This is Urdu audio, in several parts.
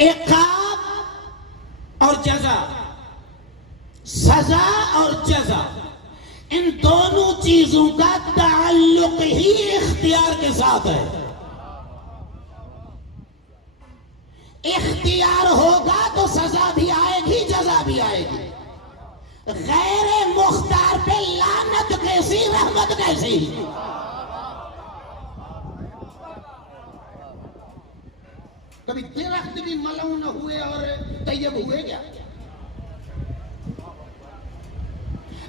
عقاب اور جزا، سزا اور جزا، ان دونوں چیزوں کا تعلق ہی اختیار کے ساتھ ہے۔ اختیار ہوگا تو سزا بھی آئے گی، جزا بھی آئے گی۔ غیر مختار پہ لعنت کیسی، رحمت کیسی؟ کبھی درخت بھی ملعون ہوئے اور طیب ہوئے کیا؟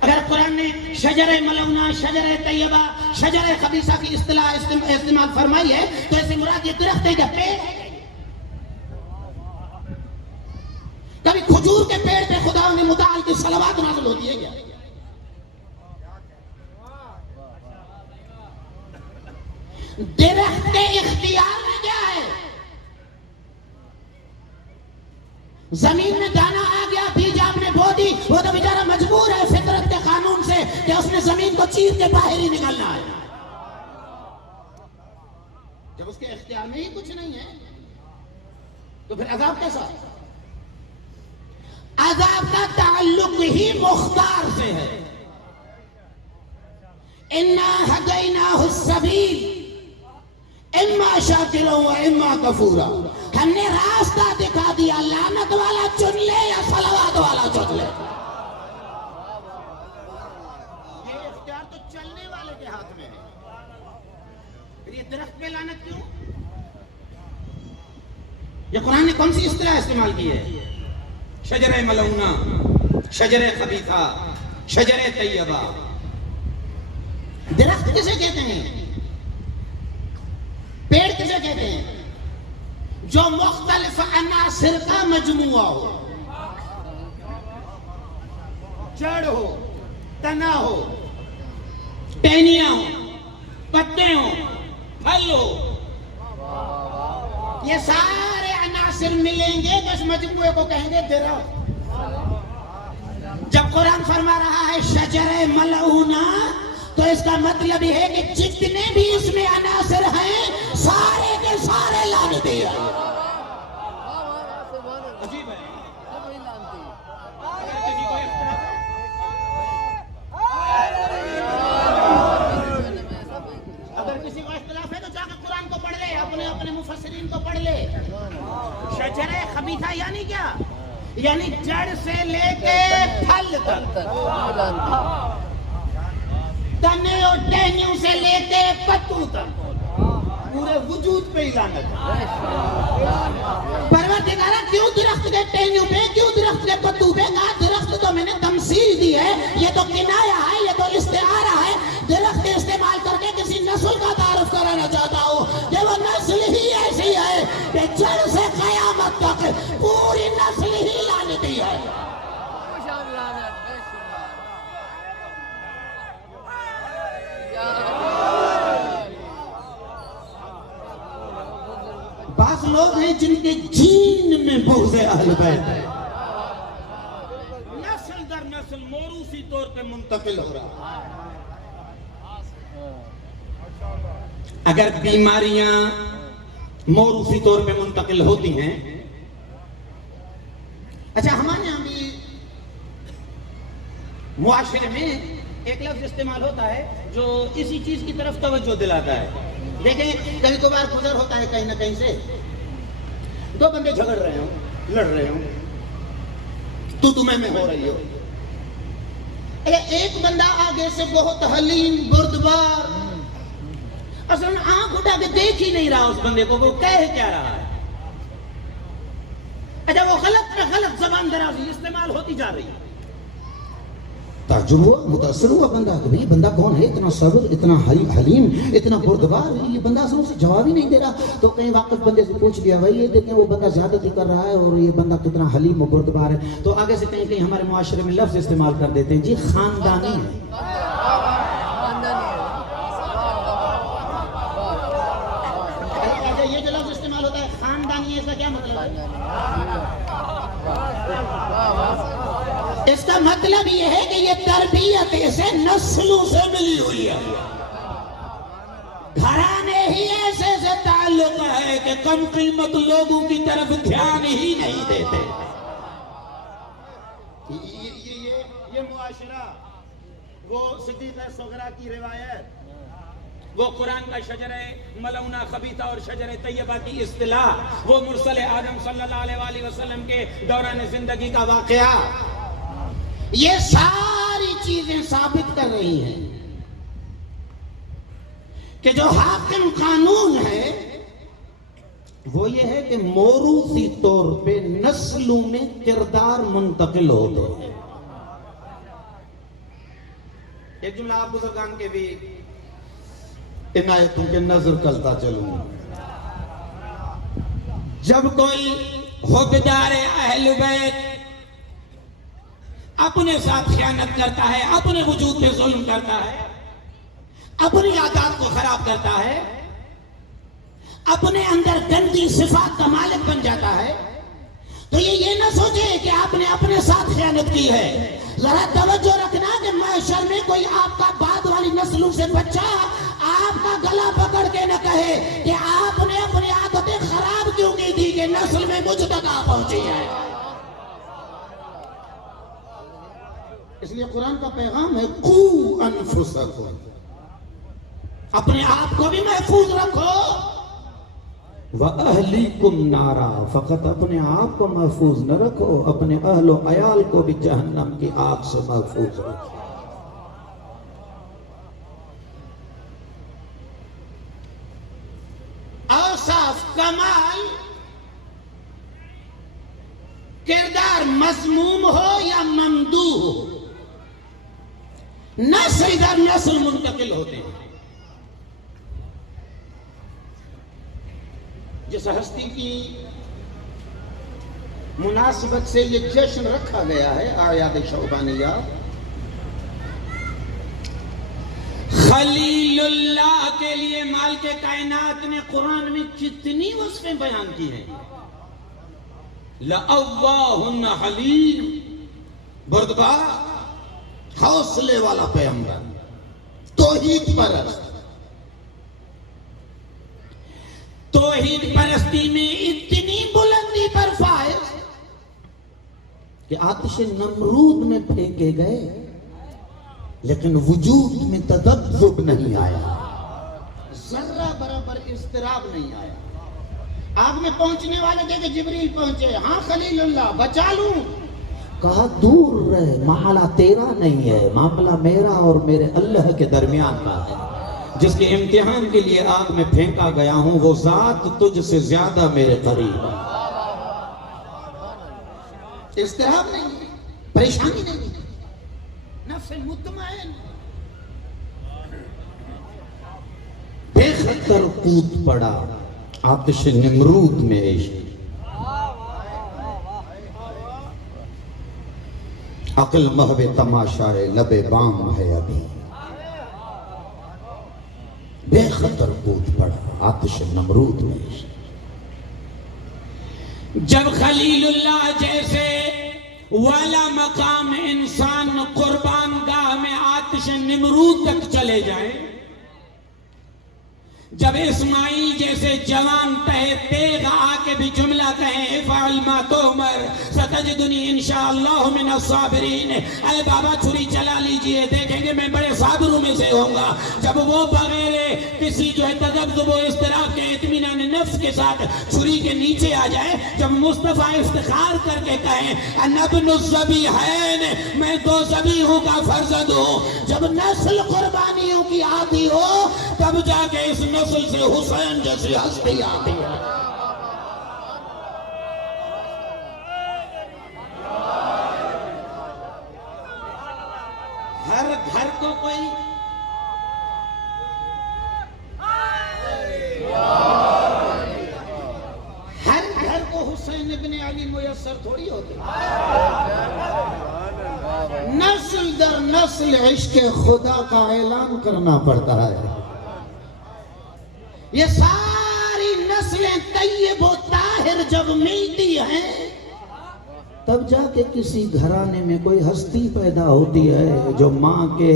اگر قرآن نے شجر ملعونہ، شجر طیبہ، شجر خبیثہ کی اصطلاح استعمال فرمائی ہے تو ایسے مراد یہ درخت ہے کیا، پیڑ ہے؟ کبھی کھجور کے پیڑ پہ خدا نے متعال کی صلوات نازل ہوتی ہے کیا؟ درخت کے اختیار میں کیا ہے؟ زمین میں دانا آ گیا، بیج آپ نے بو دی، وہ تو بیچارہ مجبور ہے فطرت کے قانون سے کہ اس نے زمین کو چیر کے باہر ہی نکلنا ہے۔ جب اس کے اختیار میں ہی کچھ نہیں ہے تو پھر عذاب کیسا؟ عذاب کا تعلق ہی مختار سے ہے۔ اِنَّا هَدَيْنَاهُ السَّبِيلَ اِمَّا شَاكِرًا وَإِمَّا كَفُورًا، ہم نے راستہ دکھا دیا، لعنت والا چن لے یا صلوات والا چن لے۔ یہ اختیار تو چلنے والے کے ہاتھ میں ہے، پھر یہ درخت پہ لعنت کیوں؟ یہ قرآن نے کون سی اصطلاح استعمال کی ہے؟ شجر ملعونہ، شجر خبیثہ، شجر طیبہ۔ درخت کسے کہتے ہیں؟ پیڑ کسے کہتے ہیں؟ جو مختلف عناصر کا مجموعہ ہو، جڑ ہو، تنا ہو، ٹہنیاں ہو، پتے ہو، پھل ہو، یہ سارے عناصر ملیں گے تو اس مجموعے کو کہیں گے درخت۔ جب قرآن فرما رہا ہے شجر ملعونہ تو اس کا مطلب یہ ہے کہ جتنے بھی اس میں عناصر ہیں سارے کے سارے لعنتی ہیں۔ عجیب ہے۔ اگر کسی کو اختلاف ہے تو جا کر قرآن کو پڑھ لے، اپنے مفسرین کو پڑھ لے۔ شجر خبیثہ یعنی کیا؟ یعنی جڑ سے لے کے پھل تک، تنے اور ٹہنیوں سے لے کے پتوں تک، پورے وجود پہ ہی لعنت۔ پروردگارہ کیوں درخت کے ٹہنیوں پہ، کیوں درخت کے پتوں پہ؟ کہا درخت تو میں نے تمثیل دی ہے، یہ تو کنایہ ہے، یہ تو استعارہ ہے۔ درخت استعمال کر کے کسی نسل کا تعارف کرانا چاہتا ہوں کہ وہ نسل ہی ایسی ہے کہ جڑ سے قیامت تک پوری نسل ہی لعنتی ہے۔ بعض لوگ ہیں جن کے جین میں بغض اہل بیت ہے، نسل در نسل موروثی طور پہ منتقل ہو رہا ہے۔ اگر بیماریاں موروثی طور پہ منتقل ہوتی ہیں، اچھا ہمارے یہاں بھی معاشرے میں ایک لفظ استعمال ہوتا ہے جو اسی چیز کی طرف توجہ دلاتا ہے۔ دیکھیں کبھی کبھار گزر ہوتا ہے کہیں نہ کہیں سے، دو بندے جھگڑ رہے ہوں، لڑ رہے ہوں، تو میں ہو رہی ہو، ایک بندہ آگے سے بہت حلیم بردبار، اصلا آنکھ اٹھا کے دیکھ ہی نہیں رہا اس بندے کو وہ کہہ کیا رہا ہے۔ اچھا وہ غلط پہ غلط زبان درازی استعمال ہوتی جا رہی ہے۔ تعجب ہوا، متاثر ہوا بندہ کہ یہ بندہ کون ہے، اتنا صبر، اتنا حلیم، اتنا بردبار، یہ بندہ اصلا اسے جواب ہی نہیں دے رہا۔ تو کہیں واقف بندے سے پوچھ لیا بھائی یہ دیکھیں وہ بندہ زیادتی کر رہا ہے اور یہ بندہ کتنا حلیم و بردبار ہے۔ تو آگے سے کہیں کہیں ہمارے معاشرے میں لفظ استعمال کر دیتے ہیں، جی خاندانی ہے۔ یہ جو لفظ استعمال ہوتا ہے خاندانی ہے، اس کا کیا مطلب ہے؟ اس کا مطلب یہ ہے کہ یہ تربیت اسے نسلوں سے ملی ہوئی ہے، گھرانے ہی ایسے سے تعلق ہے کہ کم قیمت لوگوں کی طرف دھیان ہی نہیں دیتے. یہ معاشرہ، وہ صدیق صغرا کی روایت، وہ قرآن کا شجرہ ملعونہ خبیثہ اور شجرہ طیبہ کی اصطلاح، وہ مرسل آدم صلی اللہ علیہ وآلہ وسلم کے دوران زندگی کا واقعہ، یہ ساری چیزیں ثابت کر رہی ہیں کہ جو حاکم قانون ہے وہ یہ ہے کہ موروثی طور پہ نسلوں میں کردار منتقل ہوتے ہیں. ایک جملہ آپ بزرگان کے بھی عنایتوں کے نظر کرتا چلوں. جب کوئی حقدار اہل بیت اپنے ساتھ خیانت کرتا ہے، اپنے وجود پہ ظلم کرتا ہے، اپنی عادات کو خراب کرتا ہے، اپنے اندر گندی صفات کا مالک بن جاتا ہے، تو یہ نہ سوچے کہ آپ نے اپنے ساتھ خیانت کی ہے. ذرا توجہ رکھنا کہ معاشر میں کوئی آپ کا بعد والی نسلوں سے بچہ آپ کا گلا پکڑ کے نہ کہے کہ آپ نے اپنی عادتیں خراب کیوں کی تھی کہ نسل میں مجھ تک آ پہنچی ہے. اس لیے قرآن کا پیغام ہے قو انفسکم، اپنے آپ کو بھی محفوظ رکھو. وَأَهْلِكُمْ نَارًا، فقط اپنے آپ کو محفوظ نہ رکھو، اپنے اہل و عیال کو بھی جہنم کی آگ سے محفوظ رکھو. اوصاف کمال، کردار مذموم ہو یا ممدوح ہو، نسل در نسل منتقل ہوتے ہیں. جس ہستی کی مناسبت سے یہ جشن رکھا گیا ہے اعیاد شعبانیہ، خلیل اللہ کے لیے مالک کائنات نے قرآن میں کتنی وصفیں بیان کی ہیں. لَأَوَّاهٌ حَلِيمٌ، بردبار، حوصلے والا پیغمبر، توحید پرست. توحید پرستی میں اتنی بلندی پر فائز کہ آتش نمرود میں پھینکے گئے لیکن وجود میں تذبذب نہیں آیا، ذرہ برابر اضطراب نہیں آیا. آگ میں پہنچنے والے تھے کہ جبریل پہنچے، ہاں خلیل اللہ بچا لوں، کہا دور رہے، معاملہ تیرا نہیں ہے، معاملہ میرا اور میرے اللہ کے درمیان کا ہے. جس کے امتحان کے لیے آگ میں پھینکا گیا ہوں وہ ذات تجھ سے زیادہ میرے قریب ہے. اضطراب نہیں، پریشانی نہیں، نفس مطمئن. بے خطر کود پڑا آتش نمرود میں عشق. عقل محو تماشائے لب بام ہے ابھی، بے خطر کود پڑا آتش نمرود میں عشق. جب خلیل اللہ جیسے والا مقام انسان قربان گاہ میں آتش نمرود تک چلے جائے، جب اسماعیل جیسے جوان تہے تیغ آ کے بھی جملہ کہیں افعل ما تؤمر ستجدنی انشاءاللہ من الصابرین، اے بابا چھری چلا لیجئے دیکھیں گے میں بڑے صابروں میں سے ہوں گا. جب وہ بغیر کسی جو ہے تذبذب و اضطراب کے اطمینان نفس کے ساتھ چھری کے نیچے آ جائے، جب مصطفیٰ افتخار کر کے کہیں انا ابن الذبیحین، میں دو ذبیحوں کا فرزند ہوں، جب نسل قربانیوں کی عادی ہو تب جا کے اس نسل سے حسین جیسی ہستی آتی ہے. ہر گھر کو کوئی ہر گھر کو حسین ابن علی میسر تھوڑی ہوتی. نسل در نسل عشق خدا کا اعلان کرنا پڑتا ہے. یہ ساری نسلیں طیب و طاہر جب ملتی ہیں تب جا کے کسی گھرانے میں کوئی ہستی پیدا ہوتی ہے جو ماں کے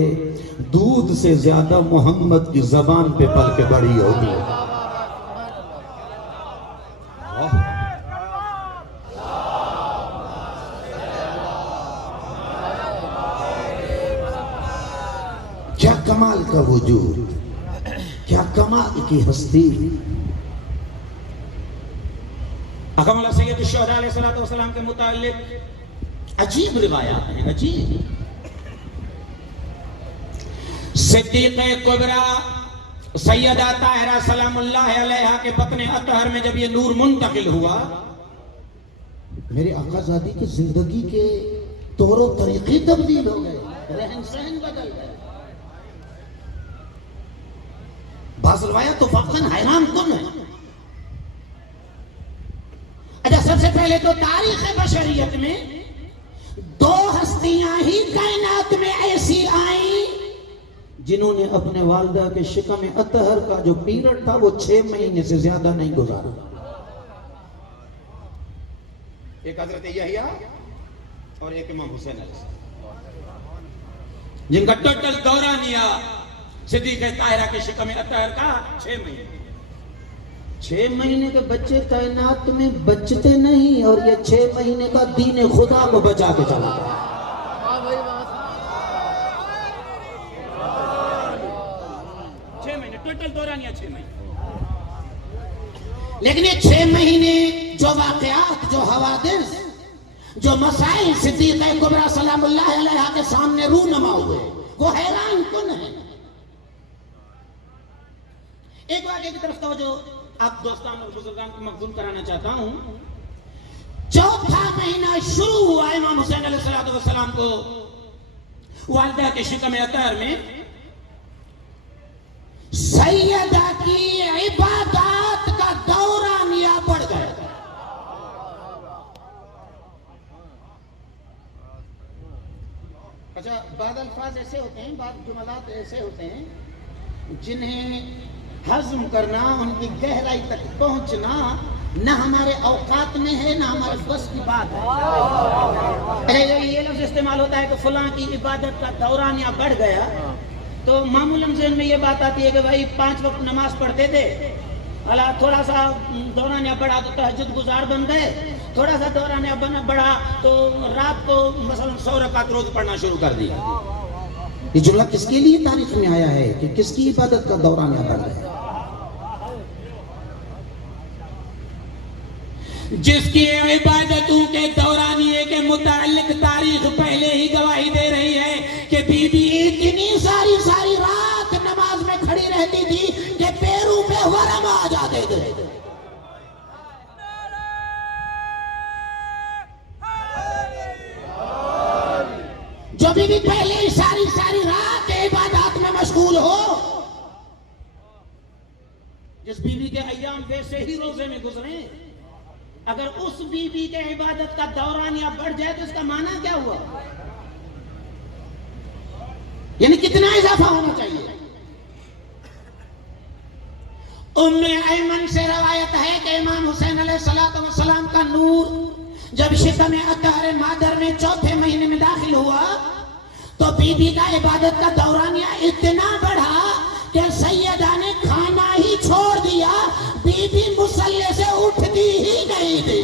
دودھ سے زیادہ محمد کی زبان پہ پل کے بڑی ہوتی ہے. کمال کا وجود، کیا کمال کی ہستی. اکرم اللہ سید الشہداء علیہ السلام کے متعلق عجیب روایات ہیں، عجیب. صدیق کبریٰ سیدہ طاہرہ سلام اللہ علیہا کے بطن اطہر میں جب یہ نور منتقل ہوا، میرے آقا زادی کی زندگی کے طور و طریقے تبدیل ہو گئے، رہن سہن بدل گئے. بعض روایات تو واقعاً حیران کن ہے. اچھا، سب سے پہلے تو تاریخ بشریت میں 2 ہستیاں ہی کائنات میں ایسی آئیں جنہوں نے اپنے والدہ کے شکم اطہر کا جو پیریڈ تھا وہ 6 مہینے سے زیادہ نہیں گزارا. ایک حضرت یحییٰ اور ایک امام حسین علیہ السلام، جن کا ٹوٹل دورانیہ صدیق طاہرہ کے شکم اطہر کا 6 مہینے. 6 مہینے کے بچے کائنات میں بچتے نہیں، اور یہ 6 مہینے کا دین خدا کو بچا کے چلا گیا. 6 مہینے ٹوٹل دورانیہ 6 مہینے. لیکن یہ 6 مہینے جو واقعات، جو حوادث، جو مسائل صدیقہ کبریٰ سلام اللہ علیہا کے سامنے رونما ہوئے، وہ حیران کن ہے. ایک واقعے کی طرف توجہ آپ دوستان اور بزرگان کو مقبول کرانا چاہتا ہوں. 4تھا مہینہ شروع ہوا امام حسین علیہ السلام کو والدہ کے شکم اطہر میں. سیدہ کی عبادات کا دورانیہ بڑھ گیا. اچھا، بعض الفاظ ایسے ہوتے ہیں، بعض جملات ایسے ہوتے ہیں جنہیں ہضم کرنا، ان کی گہرائی تک پہنچنا نہ ہمارے اوقات میں ہے، نہ ہمارے بس کی بات ہے. یہ لفظ استعمال ہوتا ہے کہ فلاں کی عبادت کا دورانیہ بڑھ گیا، تو معمولاً ذہن میں یہ بات آتی ہے کہ بھائی 5 وقت نماز پڑھتے تھے، اللہ تھوڑا سا دورانیہ بڑھا تو تہجد گزار بن گئے، تھوڑا سا دورانیہ بڑھا تو رات کو مثلا 100 رکعت روز پڑھنا شروع کر دیا. یہ جملہ کس کے لیے تاریخ میں آیا ہے کہ کس کی عبادت کا دورانیہ بڑھ گیا؟ جس کی عبادتوں کے دورانیے کے متعلق تاریخ پہلے ہی گواہی دے رہی ہے کہ بی بی اتنی ساری رات نماز میں کھڑی رہتی تھی کہ پیروں پہ ورم آ جاتے تھے. جو بی بی پہلے ہی ساری رات عبادات میں مشغول ہو، جس بیوی کے ایام ویسے ہی روزے میں گزرے، اگر اس بیوی کے عبادت کا دورانیہ بڑھ جائے تو اس کا معنی کیا ہوا؟ یعنی کتنا اضافہ ہونا چاہیے. ام ایمن سے روایت ہے کہ امام حسین علیہ السلام کا نور جب شکم اطہر مادر میں 4تھے مہینے میں داخل ہوا تو بی بی کا عبادت کا دورانیہ اتنا بڑھا کہ سیدہ نے کھانا ہی چھوڑ دیا، بی بی مصلی سے اٹھتی ہی نہیں تھی.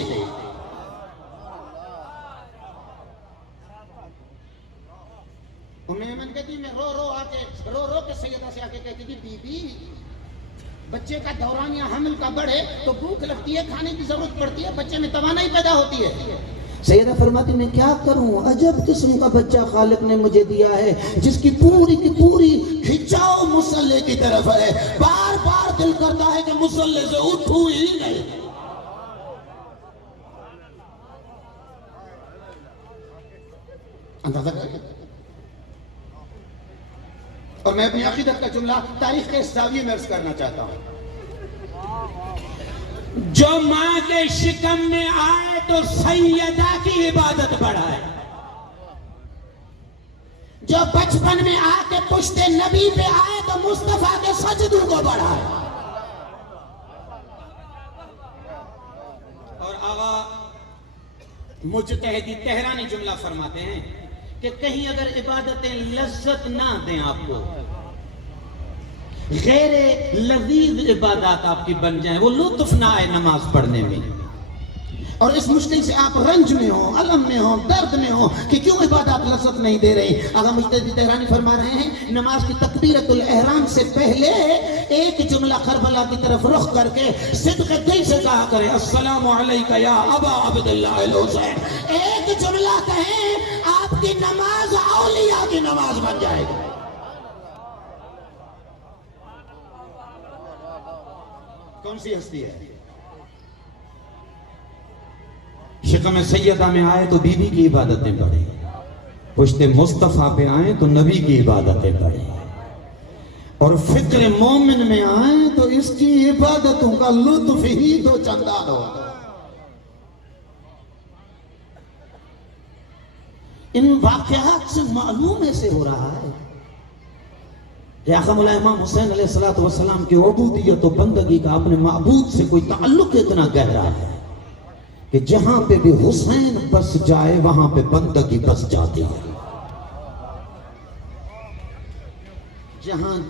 ام ایمن کہتی میں رو کے سیدہ سے آ کے کہتی تھی بی بی بچے کا دورانیہ حمل کا بڑھے تو بھوک لگتی ہے، کھانے کی ضرورت پڑتی ہے، بچے میں توانائی پیدا ہوتی ہے. سیدہ فرماتی میں کیا کروں، عجب قسم کا بچہ خالق نے مجھے دیا ہے جس کی پوری کی پوری کھچاؤ مصلی کی طرف ہے، بار بار دل کرتا ہے کہ مصلی سے اٹھوں ہی نہیں. اندازہ کریں. اور میں اپنی عقیدت کا جملہ تاریخ کے اس زاویے میں عرض کرنا چاہتا ہوں. جو ماں کے شکم میں آئے تو سیدہ کی عبادت بڑھائے، جو بچپن میں آ کے پشت نبی پہ آئے تو مصطفیٰ کے سجدوں کو بڑھائے. اور آغا مجتہدی تہرانی جملہ فرماتے ہیں کہ کہیں اگر عبادتیں لذت نہ دیں آپ کو، غیر لذیذ عبادات آپ کی بن جائیں، وہ لطف نہ آئے نماز پڑھنے میں، اور اس مشکل سے آپ رنج میں ہو، علم میں ہو، درد میں ہو کہ کیوں عبادات لذت نہیں دے رہی، آقا مجتبی تہرانی فرما رہے ہیں نماز کی تکبیرۃ الاحرام سے پہلے ایک جملہ کربلا کی طرف رخ کر کے صدق دل سے کہا کرے السلام علیکہ یا ابا عبداللہ الحسین، ایک جملہ کہیں آپ کی نماز اولیاء کی نماز بن جائے گی۔ کون سی ہستی ہے؟ شکم سیدہ میں آئے تو بی بی کی عبادتیں پڑھیں، پشت مصطفیٰ پہ آئیں تو نبی کی عبادتیں پڑھیں، اور فکر مومن میں آئیں تو اس کی عبادتوں کا لطف ہی دو چندان ہو۔ ان واقعات سے معلوم ایسے ہو رہا ہے کہ آقا مولا امام حسین علیہ السلام کی عبودیت و بندگی کا اپنے معبود سے کوئی تعلق اتنا گہرا ہے کہ جہاں پہ بھی حسین بس جائے وہاں پہ بندگی بس جاتی ہے،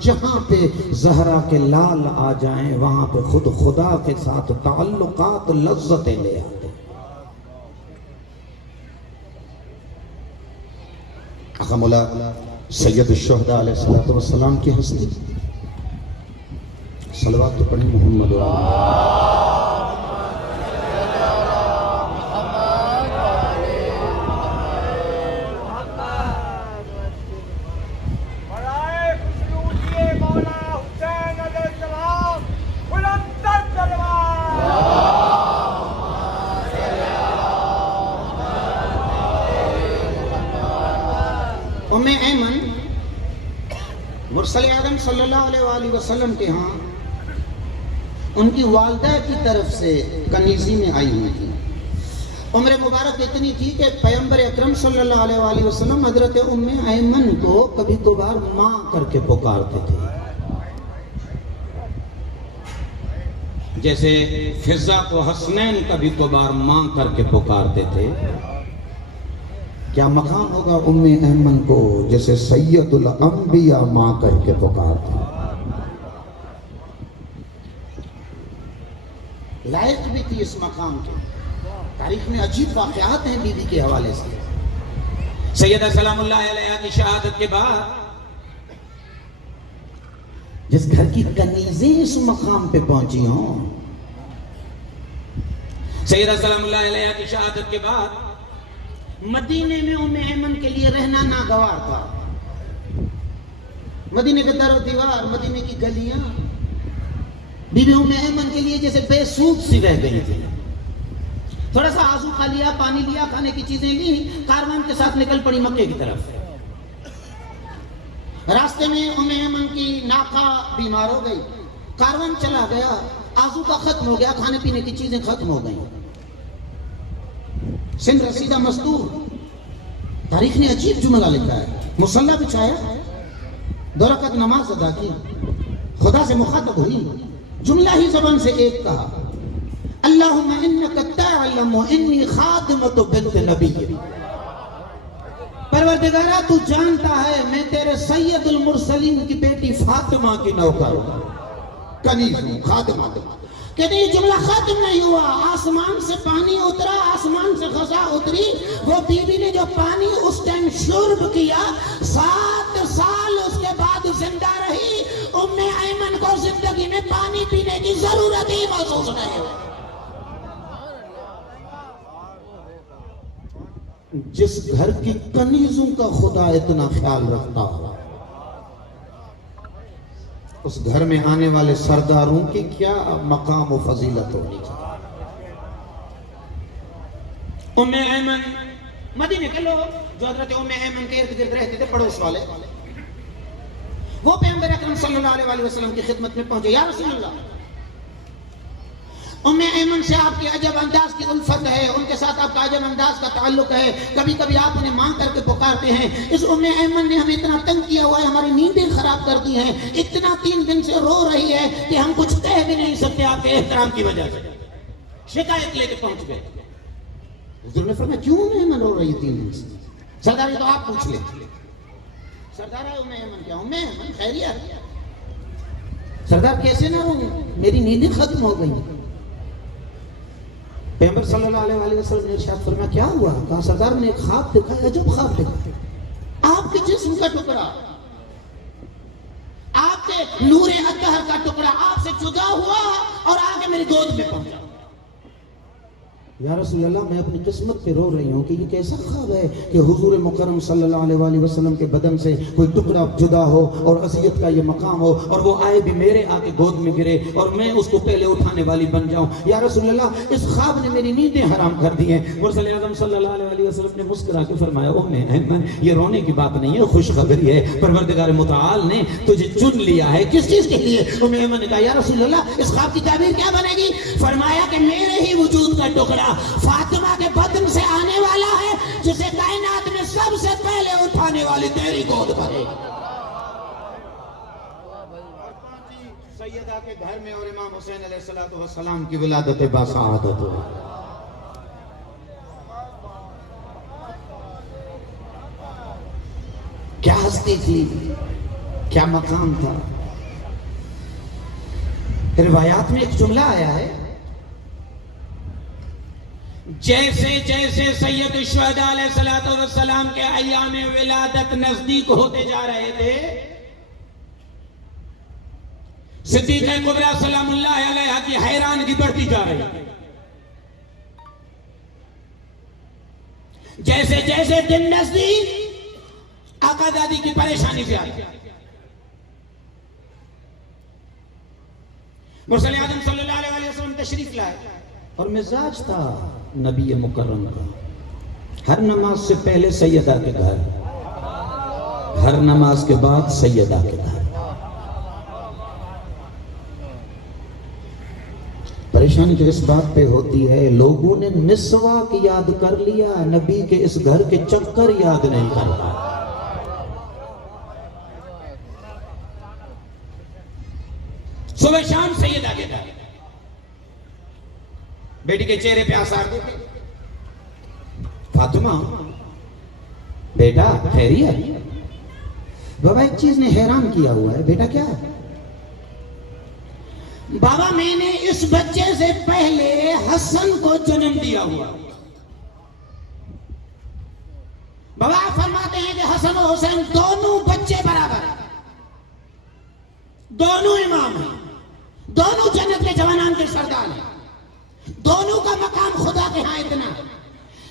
جہاں پہ زہرا کے لال آ جائیں وہاں پہ خود خدا کے ساتھ تعلقات لذتیں لے آتے۔ آقا مولا سید الشہداء علیہ السلام کی ہستی، صلوات تو پڑھی محمد ام ایمن مرسل اعظم صلی اللہ علیہ وآلہ وسلم کے ہاں ان کی والدہ کی طرف سے کنیزی میں آئی ہوئی تھی۔ عمر مبارک اتنی تھی کہ پیغمبر اکرم صلی اللہ علیہ وآلہ وسلم حضرت ام ایمن کو کبھی کبھار ماں کر کے پکارتے تھے، جیسے فضا کو حسنین کبھی کبھار ماں کر کے پکارتے تھے۔ کیا مقام ہوگا ام ایمن کو جیسے سید الانبیاء ماں کر کے پکارتے ہیں؟ لائق بھی تھی اس مقام کے۔ تاریخ میں عجیب واقعات ہیں بی بی کے حوالے سے۔ سیدہ سلام اللہ علیہ کی شہادت کے بعد جس گھر کی کنیزیں اس مقام پہ پہنچی ہوں، سیدہ سلام اللہ علیہ کی شہادت کے بعد مدینے میں ام ایمن کے لیے رہنا ناگوار تھا۔ مدینے کے در و دیوار، مدینے کی گلیاں بی بی ام ایمن کے لیے جیسے بے سود سی رہ گئی تھی۔ تھوڑا سا آزو کھا لیا، پانی لیا، کھانے کی چیزیں لی، کاروان کے ساتھ نکل پڑی مکے کی طرف۔ راستے میں ام ایمن کی ناقہ بیمار ہو گئی، کاروان چلا گیا، آزو کا ختم ہو گیا، کھانے پینے کی چیزیں ختم ہو گئیں، سندھ رسیدہ مستور۔ تاریخ نے عجیب جملہ لکھا ہے، مصلی بچھایا، 2 رکعت نماز ادا کی، خدا سے مخاطب ہوئی، جملہ ہی زبان سے ایک کہا اللہم انک تعلم انی خادمت بنت نبی، پروردگارہ تو جانتا ہے میں تیرے سید المرسلین کی بیٹی فاطمہ کی نوکر ہوں، کنیز ہوں، خادمہ ہوں۔ کہتے ہیں یہ جملہ ختم نہیں ہوا، آسمان سے پانی اترا، آسمان سے غذا اتری، وہ بی بی نے جو پانی اس ٹائم شرب کیا، 7 سال اس کے بعد زندہ رہی۔ ام ایمن کو زندگی میں پانی پینے کی ضرورت ہی محسوس نہیں ہوئی۔ جس گھر کی کنیزوں کا خدا اتنا خیال رکھتا ہو، اس گھر میں آنے والے سرداروں کی کیا مقام و فضیلت ہونی چاہیے۔ ام ایمن مدینے کے لوگ جو حضرت ام ایمن کے ارد گرد رہتے تھے، پڑوس والے، وہ پیغمبر اکرم صلی اللہ علیہ وسلم کی خدمت میں پہنچے، یا رسول اللہ، ام ایمن سے آپ کی عجب انداز کی الفت ہے، ان کے ساتھ آپ کا عجب انداز کا تعلق ہے، کبھی کبھی آپ انہیں ماں کر کے پکارتے ہیں، اس ام ایمن نے ہمیں اتنا تنگ کیا ہوا ہے، ہماری نیندیں خراب کر دی ہیں، اتنا 3 دن سے رو رہی ہے کہ ہم کچھ کہہ بھی نہیں سکتے آپ کے احترام کی وجہ سے۔ شکایت لے کے پہنچ گئے۔ حضور نے فرمایا کیوں ام ایمن رو رہی ہے 3 دن سے؟ سردار یہ تو آپ پوچھ لیں۔ سردار ہے ام ایمن کیا؟ ام ایمن خیریت؟ سردار کیسے نہ رو، میری نیندیں ختم ہو گئی۔ پیغمبر صلی اللہ علیہ وسلم نے ارشاد فرمایا کیا ہوا؟ کہا سردار نے ایک خواب دیکھا، عجب خواب دیکھا، آپ کے جسم کا ٹکڑا، آپ کے نور اطہر کا ٹکڑا آپ سے جدا ہوا اور آگے میری گود میں پہنچا۔ یا رسول اللہ میں اپنی قسمت پہ رو رہی ہوں کہ یہ کیسا خواب ہے کہ حضور مکرم صلی اللہ علیہ وسلم کے بدن سے کوئی ٹکڑا جدا ہو اور اذیت کا یہ مقام ہو اور وہ آئے بھی میرے آگے گود میں گرے اور میں اس کو پہلے اٹھانے والی بن جاؤں۔ یا رسول اللہ اس خواب نے میری نیندیں حرام کر دی ہیں۔ مرسل اعظم صلی اللہ علیہ وسلم نے مسکرا کے فرمایا ام ایمن یہ رونے کی بات نہیں ہے، خوشخبری ہے، پروردگار متعال نے تجھے چن لیا ہے۔ کس چیز کے لیے؟ ام ایمن نے کہا یا رسول اللہ اس خواب کی تعبیر کیا بنے گی؟ فرمایا کہ میرے ہی وجود کا ٹکڑا فاطمہ کے بدن سے آنے والا ہے جسے کائنات میں سب سے پہلے اٹھانے والی تیری گود بھرے گی۔ سیدہ کے گھر میں اور امام حسین علیہ السلام کی ولادت باسعادت ہو۔ کیا ہستی تھی، کیا مقام تھا۔ روایات میں ایک جملہ آیا ہے جیسے جیسے سید الشہداء علیہ السلام کے ایام ولادت نزدیک ہوتے جا رہے تھے، صدیقہ کبریٰ سلام اللہ علیہ کی حیرانگی بڑھتی جا رہی ہے۔ جیسے جیسے دن نزدیک آقا دادی کی پریشانی سے آئی۔ مرسل اعظم صلی اللہ علیہ وسلم تشریف لائے اور مزاج تھا نبی مکرم کا، ہر نماز سے پہلے سیدہ کے گھر، ہر نماز کے بعد سیدہ کے گھر۔ پریشانی تو اس بات پہ ہوتی ہے لوگوں نے مسواک یاد کر لیا، نبی کے اس گھر کے چکر یاد نہیں کر پائے۔ صبح شام سیدہ کے گھر، بیٹی کے چہرے پہ آثار دیکھے، فاطمہ بیٹا خیریت؟ بابا ایک چیز نے حیران کیا ہوا ہے، بیٹا کیا؟ بابا میں نے اس بچے سے پہلے حسن کو جنم دیا ہوا۔ بابا آپ فرماتے ہیں کہ حسن و حسین دونوں بچے برابر ہیں، دونوں امام ہیں، دونوں جنت کے جوانان کے سردار ہیں، دونوں کا مقام خدا کے ہاں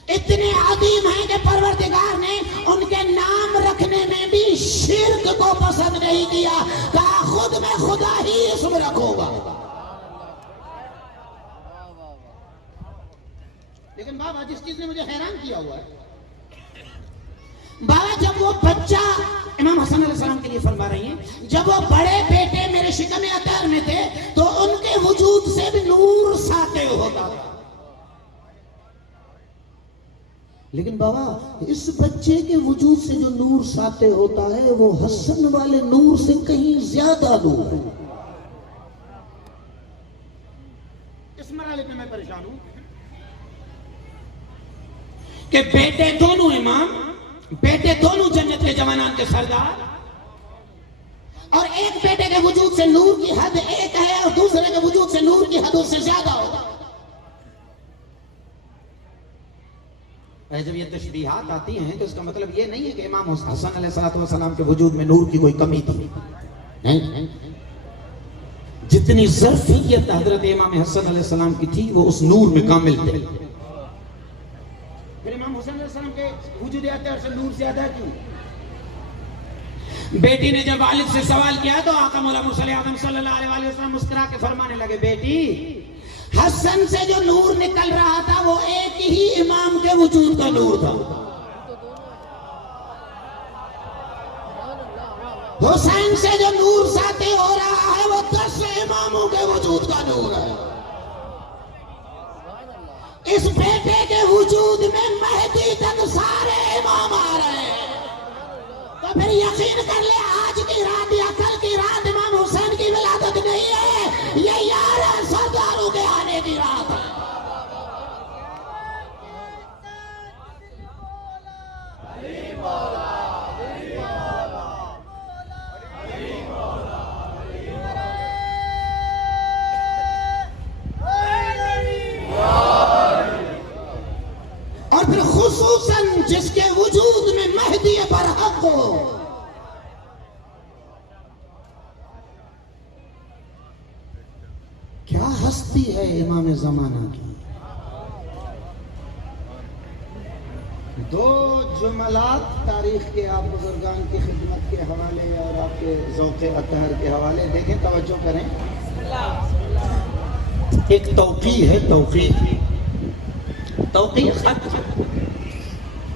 اتنے عظیم ہیں کہ پروردگار نے ان کے نام رکھنے میں بھی شرک کو پسند نہیں کیا، کہا خود میں خدا ہی اسم رکھوں گا۔ لیکن بابا جس چیز نے مجھے حیران کیا ہوا ہے، بابا جب وہ بچہ امام حسن علیہ السلام کے لیے فرما رہی ہیں، جب وہ بڑے بیٹے میرے شکم اطہر میں تھے تو ان کے وجود سے بھی نور ساطع ہوتا تھا، لیکن بابا اس بچے کے وجود سے جو نور ساطع ہوتا ہے وہ حسن والے نور سے کہیں زیادہ نور ہے۔ اس مرحلے پہ میں پریشان ہوں کہ بیٹے دونوں امام، بیٹے دونوں جنت کے جوانان کے سردار، اور ایک بیٹے کے وجود سے نور کی حد ایک ہے اور دوسرے کے وجود سے نور کی حد اس سے زیادہ ہوگا۔ جب یہ تشبیہات آتی ہیں تو اس کا مطلب یہ نہیں ہے کہ امام حسن علیہ السلام کے وجود میں نور کی کوئی کمی تھی، نہیں، جتنی ظرفیت حضرت امام حسن علیہ السلام کی تھی وہ اس نور میں کامل تھے۔ پھر امام حسین علیہ السلام کے وجود اطہر سے نور زیادہ کیوں؟ بیٹی نے جب والد سے سوال کیا تو آقا مولا مرسل اعظم صلی اللہ علیہ وسلم مسکرا کے فرمانے لگے، بیٹی حسن سے جو نور نکل رہا تھا وہ ایک ہی امام کے وجود کا نور تھا، حسین سے جو نور ساطع ہو رہا ہے وہ 10 اماموں کے وجود کا نور ہے۔ اس بیٹے کے وجود میں مہدی تک سارے امام آ رہے ہیں، تو پھر یقین کر لے آج کی رات یا کل کی رات امام حسین کی ولادت نہیں ہے، یہ 11 سرداروں کے آنے کی رات ہے۔ اور پھر خصوصاً جس کے وجود میں مہدی برحق ہو. کیا ہستی ہے امام زمانہ کی. دو جملات تاریخ کے آپ بزرگان کی خدمت کے حوالے اور آپ کے ذوق اطہر کے حوالے دیکھیں, توجہ کریں. ایک توقیع ہے, توقیع خط.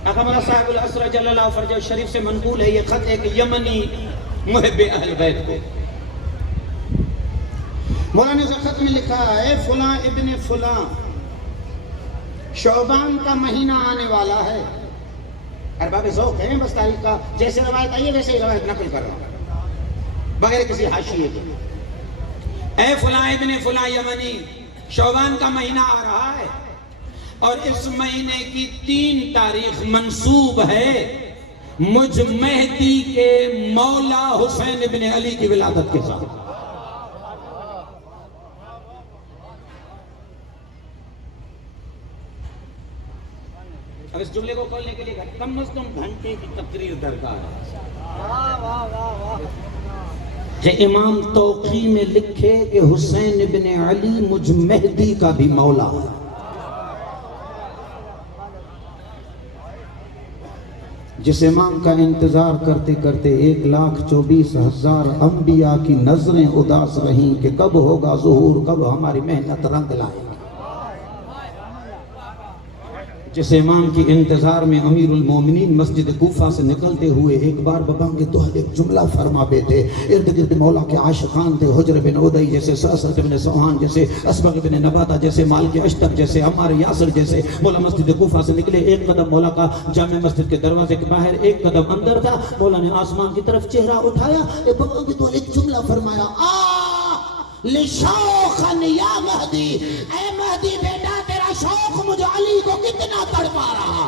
اقامہ صاحب الاسرہ جل اللہ فرجہ شریف سے منقول ہے یہ خط ایک یمنی محب اہل بیت کو. مولانا نے خط میں لکھا ہے فلاں ابن فلاں شعبان کا مہینہ آنے والا ہے. ارباب ذوق ہیں, بس تاریخ کا جیسے روایت آئی ہے ویسے ہی روایت نقل کر رہا ہوں بغیر کسی حاشیے کے. اے فلاں ابن فلاں یمنی, شعبان کا مہینہ آ رہا ہے اور اس مہینے کی 3 تاریخ منسوب ہے مجھ مہدی کے مولا حسین ابن علی کی ولادت کے ساتھ. اب اس جملے کو کھولنے کے لیے کم از کم گھنٹے کی تقریر درکار ہے. کہ امام توقی میں لکھے کہ حسین ابن علی مجھ مہدی کا بھی مولا ہے. جس امام کا انتظار کرتے کرتے 1,24,000 انبیاء کی نظریں اداس رہیں کہ کب ہوگا ظہور, کب ہماری محنت رنگ لائے گی. جس امام کی انتظار میں امیر المومنین مسجد کوفہ سے نکلتے ہوئے ایک بار بابا کے دوہر ایک جملہ فرما بیتے. ارد گرد مولا کے عاشقان تھے, حجر بن عدی جیسے, سرسد بن سوحان جیسے, اسبغ بن نباتہ جیسے, مالک اشتر جیسے, عمار یاسر جیسے. مولا مسجد کوفہ سے نکلے, ایک قدم مولا کا جامع مسجد کے دروازے کے باہر, ایک قدم اندر تھا. مولا نے آسمان کی طرف چہرہ اٹھایا, بابا کے دوہر ایک جملہ فرمایا, لشوخن یا مہدی, اے مہدی بیٹا تیرا شوق مجھ علی کو کتنا تڑپا رہا.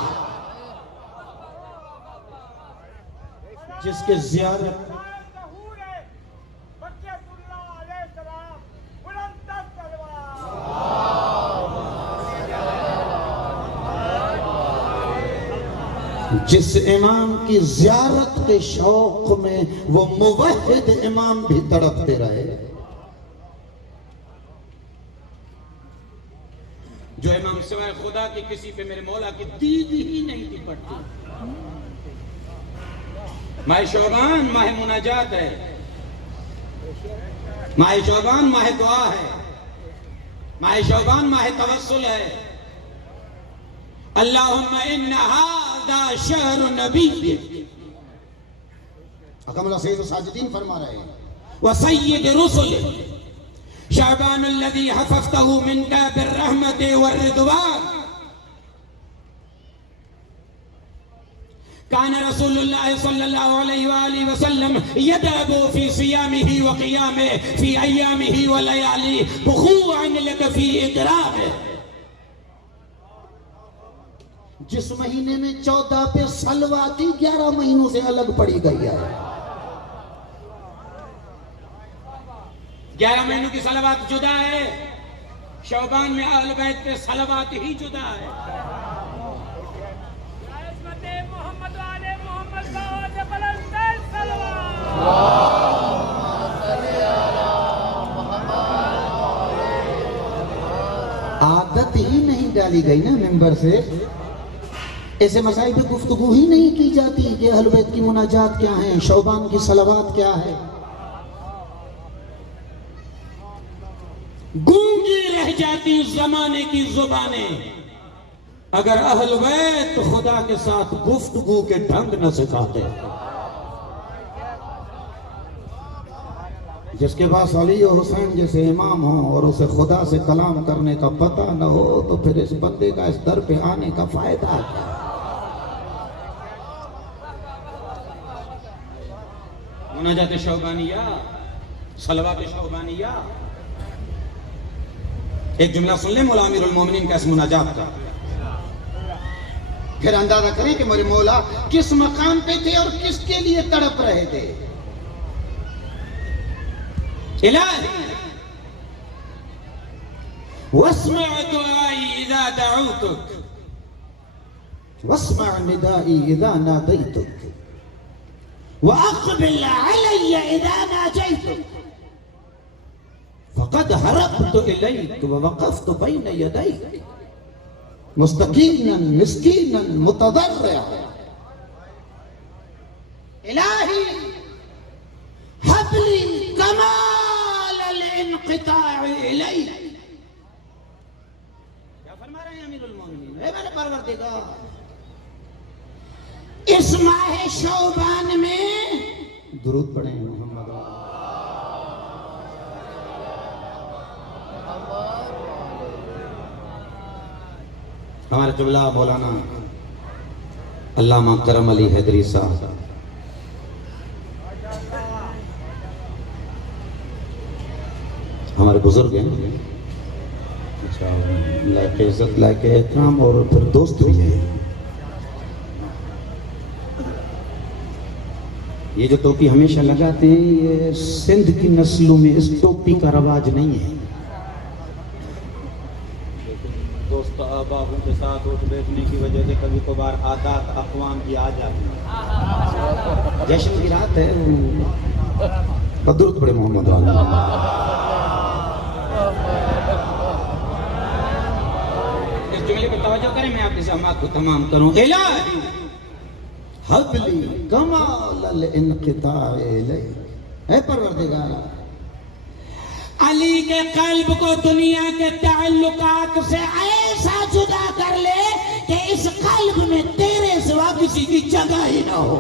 جس کے زیارت جس امام کی زیارت کے شوق میں وہ موحد امام بھی تڑپتے رہے. جو امام سوائے خدا کی کسی پہ میرے مولا کی دید ہی نہیں تھی پڑتی. ماہ شعبان ماہ مناجات ہے, ماہ شعبان ماہ دعا ہے, ماہ شعبان ماہ توسل ہے. اللہم ان ھذا شہر نبی, اقام اللہ سید ساجدین فرما رہے ہیں, وسید رسل شعبان الذي حفظته منك بالرحمة والرضوان. كان رسول الله صلى الله عليه وآله وسلم يدعو في صيامه وقيامه في أيامه ولياليه بخوعا لك في إكرامه. جس مہینے میں 14 پہ سلوہ تھی 11 مہینوں سے الگ پڑی گئی ہے. 11 مہینوں کی صلوات جدا ہے, شعبان میں اہل بیت پہ صلوات ہی جدا ہے. عادت ہی نہیں ڈالی گئی نا ممبر سے, ایسے مسائل پہ گفتگو ہی نہیں کی جاتی کہ اہل بیت کی مناجات کیا ہیں, شعبان کی صلوات کیا ہے. گونگی رہ جاتی زمانے کی زبانیں اگر اہل بیت خدا کے ساتھ گفتگو کے ڈھنگ نہ سکھاتے. جس کے پاس علی و حسین جیسے امام ہوں اور اسے خدا سے کلام کرنے کا پتہ نہ ہو تو پھر اس بندے کا اس در پہ آنے کا فائدہ کیا. مناجات شعبانیہ, صلوات شعبانیہ. ایک جملہ سن لیں مولا امیر المومنین کا اس مناجات کا, پھر اندازہ کریں کہ میرے مولا کس مقام پہ تھے اور کس کے لیے تڑپ رہے تھے. الہی واسمع دعائی اذا دعوتک واسمع ندائی اذا نادیتک وأقبل علي إذا ناجيتك فقد هربت إليك ووقفت بين يديك مستقيما مسكينا متضرعا إلهي هب لي كمال الانقطاع إليك. کیا فرما رہے ہیں امیر المومنین؟ اے میرے پروردگار، اس ماہ شعبان میں درود پڑھیں محمد. ہمارے قبلہ مولانا علامہ کرم علی حیدری صاحب ہمارے بزرگ ہیں، اچھا لائق عزت لائق احترام اور پھر دوست بھی ہیں. یہ جو ٹوپی ہمیشہ لگاتے ہیں یہ سندھ کی نسلوں میں اس ٹوپی کا رواج نہیں ہے. دوست احبابوں کے ساتھ اٹھ بیٹھنے کی وجہ سے کبھی کبھار عادات اقوام کی آ جاتی ہیں. جشن کی رات ہے، درود پڑھے محمد والا. اس جملے پر توجہ کریں، میں آپ کی سماعت کو تمام کروں. الہی حب لی کمال الانقطاع الیک، اے پروردگار علی کے قلب کو دنیا کے تعلقات سے ایسا جدا کر لے کہ اس قلب میں تیرے سوا کسی کی جگہ ہی نہ ہو.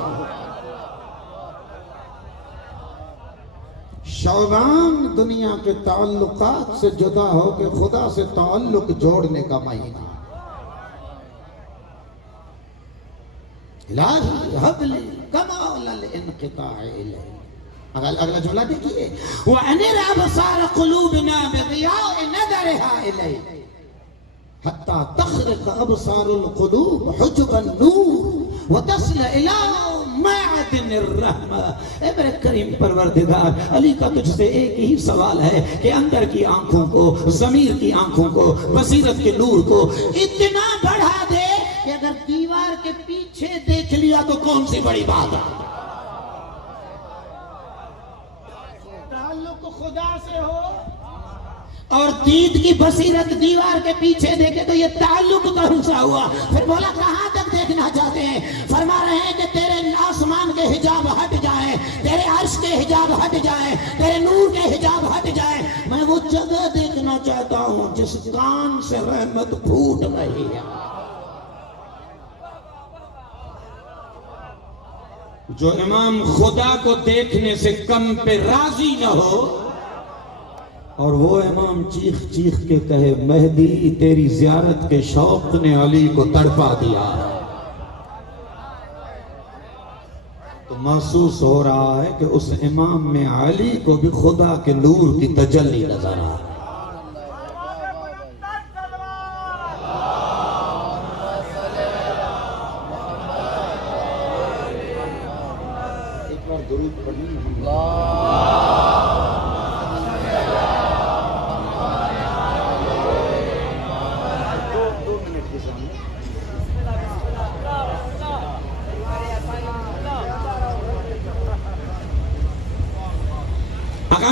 شعبان دنیا کے تعلقات سے جدا ہو کے خدا سے تعلق جوڑنے کا مہینہ. الہی حب لی کمال الانقطاع الیک. اگلا جملہ دیکھیے، وَأَنِرْ أَبْصَارَ قُلُوبِنَا بِضِيَاءِ نَظَرِهَا إِلَيْكَ حتی تخرق ابصار القلوب حجب النور وتصل الى معدن الرحمہ. اے میرے کریم پروردگار، علی کا تجھ سے ایک ہی سوال ہے کہ اندر کی آنکھوں کو، ضمیر کی آنکھوں کو، بصیرت کے نور کو اتنا بڑھا دے کہ اگر دیوار کے پیچھے دیکھ لیا تو کون سی بڑی بات ہے. تعلق خدا سے ہو اور دید کی بصیرت دیوار کے پیچھے دیکھے تو یہ تعلق کون سا ہوا. پھر بولا کہاں تک دیکھنا چاہتے ہیں؟ فرما رہے ہیں کہ تیرے آسمان کے حجاب ہٹ جائیں، تیرے عرش کے حجاب ہٹ جائیں، تیرے نور کے حجاب ہٹ جائیں. میں وہ جگہ دیکھنا چاہتا ہوں جس کان سے رحمت پھوٹ رہی ہے. جو امام خدا کو دیکھنے سے کم پہ راضی نہ ہو، اور وہ امام چیخ چیخ کے کہے مہدی تیری زیارت کے شوق نے علی کو تڑپا دیا، تو محسوس ہو رہا ہے کہ اس امام میں علی کو بھی خدا کے نور کی تجلی نظر آ. ایک بار درود پڑھیں.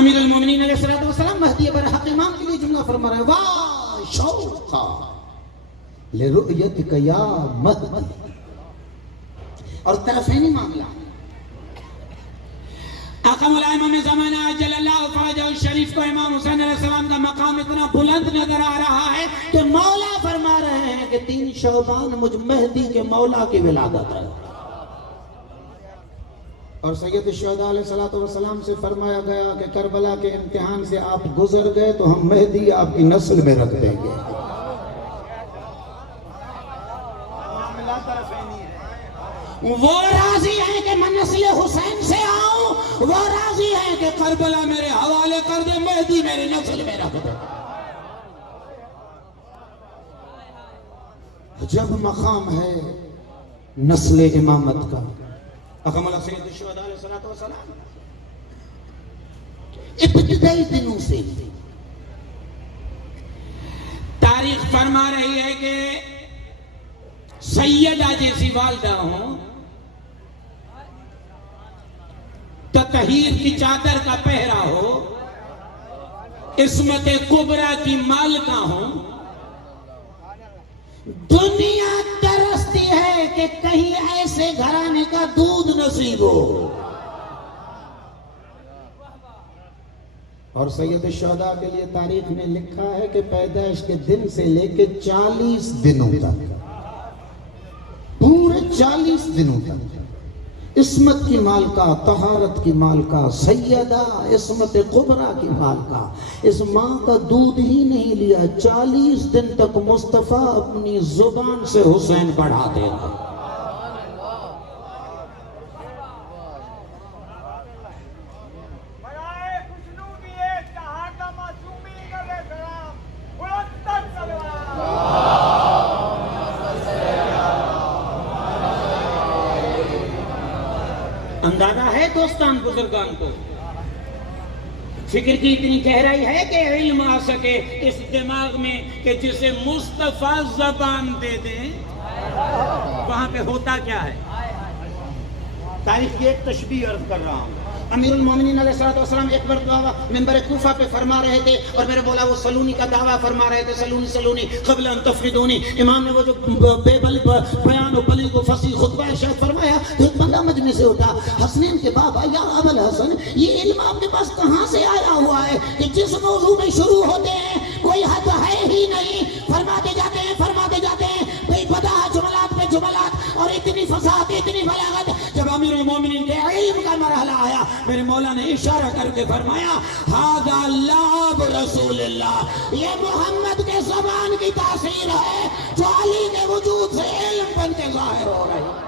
امیر المومنین علیہ السلام مہدی برحق امام کے لیے جملہ فرما رہے ہیں، واہ شوقا لرؤیتک یا مہدی. اور طرفینی معاملہ. آقا مولا امام زمانہ عجل اللہ فرجہ الشریف کو امام حسین علیہ السلام کا مقام اتنا بلند نظر آ رہا ہے کہ مولا فرما رہے ہیں کہ 3 شعبان مجھ مہدی کے مولا کی ولادت ہے. اور سید الشہداء علیہ السلام سے فرمایا گیا کہ کربلا کے امتحان سے آپ گزر گئے تو ہم مہدی آپ کی نسل میں رکھ دیں گے. وہ راضی ہیں کہ میں نسل حسین سے آؤں، وہ راضی ہیں کہ کربلا میرے حوالے کر دے، مہدی میرے نسل میں رکھ دے. جب مقام ہے نسل امامت کا. آقا مولا سید الشہداء علیہ السلام ابتدائی دنوں سے تاریخ فرما رہی ہے کہ سیدہ جیسی والدہ ہوں، تطہیر کی چادر کا پہرا ہو، عصمت کبریٰ کی مالکہ ہوں، دنیا ترستی ہے کہ کہیں ایسے گھرانے کا دودھ نصیب ہو. اور سید الشہداء کے لیے تاریخ میں لکھا ہے کہ پیدائش کے دن سے لے کے 40 دنوں تک، پورے 40 دنوں تک عصمت کی مالکہ، طہارت کی مالکہ، سیدہ عصمت کبریٰ کی مالکہ، اس ماں کا دودھ ہی نہیں لیا. 40 دن تک مصطفیٰ اپنی زبان سے حسین پڑھاتے تھے. اندازہ ہے دوستان بزرگان کو، فکر کی اتنی گہرائی ہے کہ علم آ سکے اس دماغ میں کہ جسے مصطفیٰ زبان دے دیں وہاں پہ ہوتا کیا ہے. تاریخ کی ایک تشبیہ عرض کر رہا ہوں. امیر المومنین علیہ السلام ایک مرتبہ منبر کوفہ پہ فرما رہے تھے اور میرے مولا وہ سلونی کا دعویٰ فرما رہے تھے، سلونی سلونی قبل ان تفردونی. امام نے وہ جو بے بل بیان و بلی کو فصیح خطبہ ارشاد فرمایا تو ایک بندہ مجمع سے اٹھا، حسنین کے بابا یا ابو الحسن یہ علم آپ کے پاس کہاں سے آیا ہوا ہے کہ جس موضوع میں شروع ہوتے ہیں کوئی حد ہے ہی نہیں، فرماتے جاتے ہیں بھئی بدہ جملات پہ جملات اور اتنی فصاحت اتنی بلاغت. جب امیر المومنین کے علم کا مرحلہ آیا میرے مولا نے اشارہ کر کے فرمایا ھذا لعب رسول اللہ، یہ محمد کے زبان کی تاثیر ہے جو علی کے وجود سے علم بن کے ظاہر ہو رہی ہے.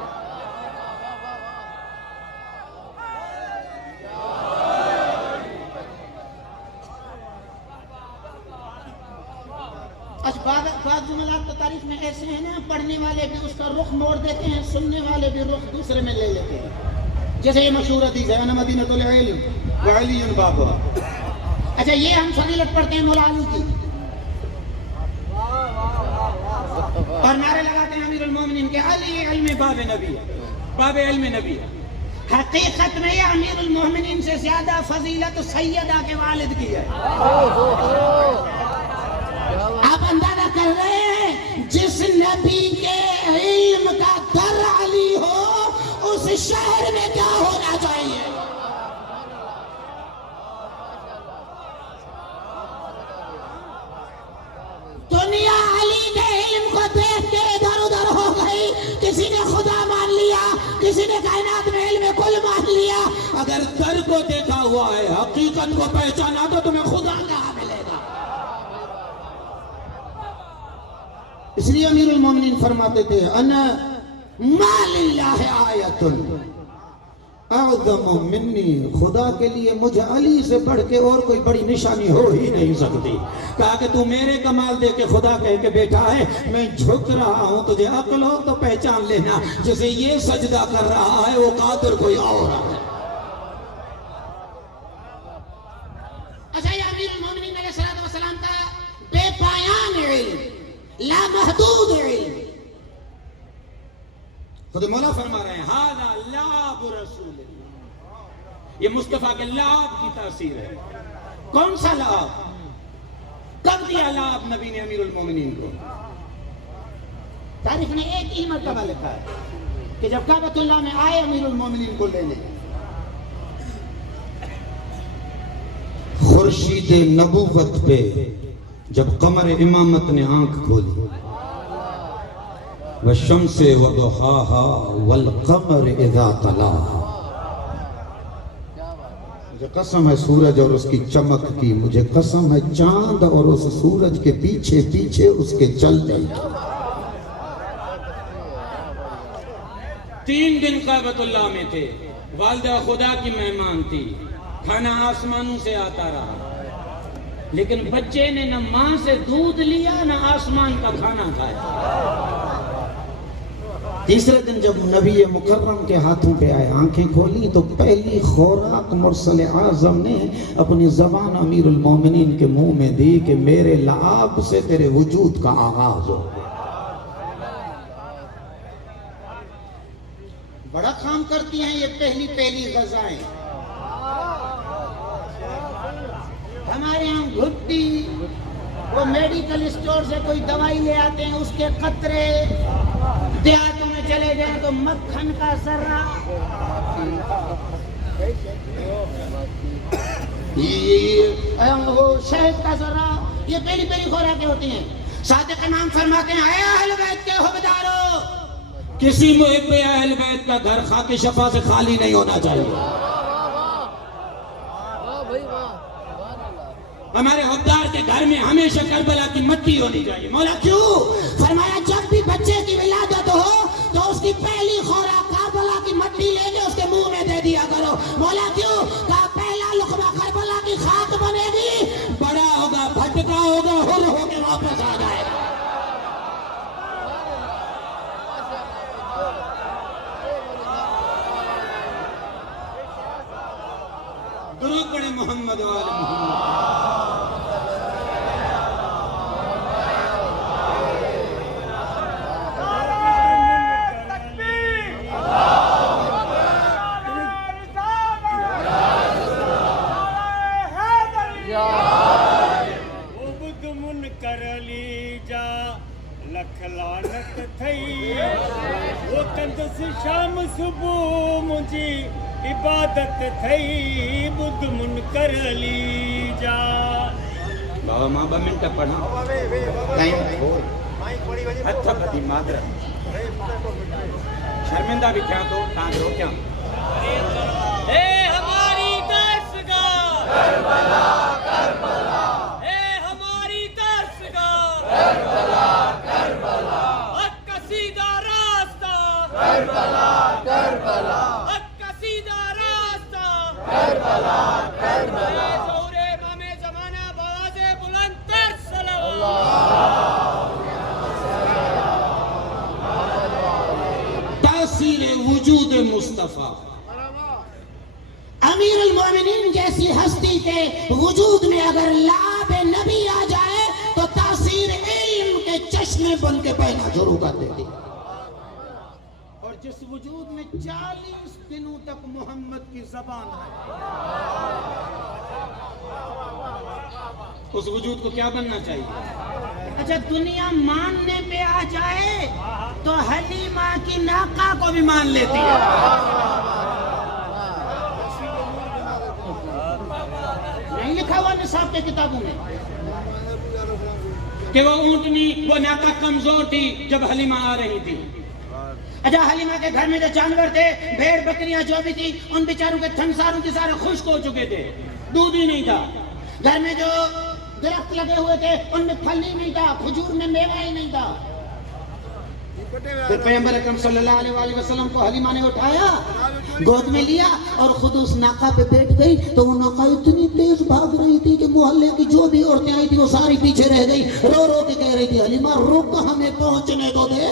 بعض جملات تو تاریخ میں ایسے ہیں نا، پڑھنے والے بھی اس کا رخ موڑ دیتے ہیں، سننے والے بھی رخ دوسرے میں لے لیتے ہیں. جیسے یہ مشہور حدیث ہے انا مدینۃ العلم وعلی بابها. اچھا یہ ہم فضیلت پڑھتے ہیں مولا علی کی اور نعرے لگاتے ہیں امیر المومنین کے علی علم باب نبی، باب علم نبی. حقیقت میں یہ امیر المومنین سے زیادہ فضیلت سیدہ کے والد کی ہے. آپ اندازہ کر رہے ہیں جس نبی کے علم کا در علی ہو اس شہر میں کیا ہونا چاہیے. دنیا علی کے علم کو دیکھ کے ادھر ادھر ہو گئی، کسی نے خدا مان لیا، کسی نے کائنات میں علم کل مان لیا. اگر در کو دیکھا ہوا ہے، حقیقت کو پہچانا تو تمہیں خدا کہاں ملے گا. اس لیے امیر المومنین فرماتے تھے انا ما للہ آیت اعظم منی، خدا کے لیے مجھے علی سے بڑھ کے اور کوئی بڑی نشانی ہو ہی نہیں سکتی. کہا کہ تو میرے کمال دے کے خدا کہہ کے بیٹھا ہے، میں جھک رہا ہوں، تجھے عقل ہو تو پہچان لینا جسے یہ سجدہ کر رہا ہے وہ قادر کوئی اور ہے. اچھا یہ امیر المومنین علیہ السلام کا بے پایان علم، لامحدود علم. خود مولا فرما رہے ہیں ھذا لعب رسول اللہ، یہ مصطفیٰ کے لعب کی تاثیر ہے. کون سا لعب؟ کب دیا لعب نبی نے امیر المومنین کو؟ تاریخ نے ایک ہی مرتبہ لکھا ہے کہ جب کعبۃ اللہ میں آئے امیر المومنین کو لینے، خورشید نبوت پہ جب قمر امامت نے آنکھ کھولی، والشمس وضحاها والقمر اذا تلاها، مجھے قسم ہے سورج اور اس کی چمک کی، مجھے قسم ہے چاند اور اس سورج کے پیچھے پیچھے اس کے چلنے کی. 3 دن کعبۃ اللہ میں تھے، والدہ خدا کی مہمان تھی، کھانا آسمانوں سے آتا رہا، لیکن بچے نے نہ ماں سے دودھ لیا نہ آسمان کا کھانا کھایا. تیسرے دن جب نبی مکرم کے ہاتھوں پہ آئے، آنکھیں کھولی تو پہلی خوراک مرسل اعظم نے اپنی زبان امیر المومنین کے منہ میں دی کہ میرے لعاب سے تیرے وجود کا آغاز ہو. بڑا کام کرتی ہیں یہ پہلی غذائیں. ہمارے یہاں گھٹی، وہ میڈیکل اسٹور سے کوئی دوائی لے آتے ہیں، اس کے قطرے، دیہاتوں میں چلے جائیں تو مکھن کا ذرہ، وہ شہد کا ذرہ، یہ پہلی خوراکیں ہوتی ہیں. صادق امام فرماتے ہیں اے اہل بیت کے حبدارو، کسی محب اہل بیت کا گھر خاک شفا سے خالی نہیں ہونا چاہیے. ہمارے حبدار کے گھر میں ہمیشہ کربلا کی مٹی ہونی چاہیے. مولا کیوں؟ فرمایا جب بھی بچے کی ولادت ہو تو اس کی پہلی خوراک کربلا کی مٹی لے کے اس کے منہ میں دے دیا کرو. مولا کیوں؟ کہا پہلا لقمہ کربلا کی خاک بنے گی، بڑا ہوگا، بھٹکا ہوگا، ہر ہو کے واپس آ جائے گا. درود پڑھیں محمد و آل محمد. لکھلانت تھئی وہ کندس شام صبح مجھے عبادت تھئی بدھ منکر علی جا. بابا ماں 2 منٹ پڑھا اچھا بدی مادر شرمندہ بھی کیا تو کان رو کیا. اے ہماری درسگاہ کربلا کربلا، اے ہماری درسگاہ کربلا کربلا، حق کا سیدھا راستہ کربلا کربلا، حق کا سیدھا راستہ کربلا کربلا. ظہور امام زمانہ بآواز بلند تر صلوات. تاثیر وجود مصطفیٰ. امیر المومنین جیسی ہستی کے وجود میں اگر لعاب نبی آ جائے تو تاثیر علم کے چشمے بن کے بہنا شروع کر دیتی. اور جس وجود میں 40 دنوں تک محمد کی زبان ہے، اس وجود کو کیا بننا چاہیے؟ اچھا دنیا ماننے پہ آ جائے تو حلیمہ کی ناقہ کو بھی مان لیتی ہے. نہیں لکھا ہوا نصاب کے کتابوں میں کہ وہ اونٹنی، وہ ناقہ کمزور تھی جب حلیمہ آ رہی تھی. اچھا حلیمہ کے گھر میں جو جانور تھے، بھیڑ بکریاں جو بھی تھی، ان بیچاروں کے تھن ساروں کی سارے خشک ہو چکے تھے، دودھ ہی نہیں تھا. گھر میں جو درخت لگے ہوئے تھے ان میں پھل ہی نہیں تھا، کھجور میں میوہ ہی نہیں تھا. پھر پیغمبر اکرم صلی اللہ علیہ وآلہ وسلم کو حلیمہ نے اٹھایا، گود میں لیا اور خود اس ناقہ پہ بیٹھ گئی تو وہ ناقہ اتنی تیز بھاگ رہی تھی کہ محلے کی جو بھی عورتیں آئی تھی وہ ساری پیچھے رہ گئی، رو رو کے کہہ رہی تھی حلیمہ رک، ہمیں پہنچنے تو دے.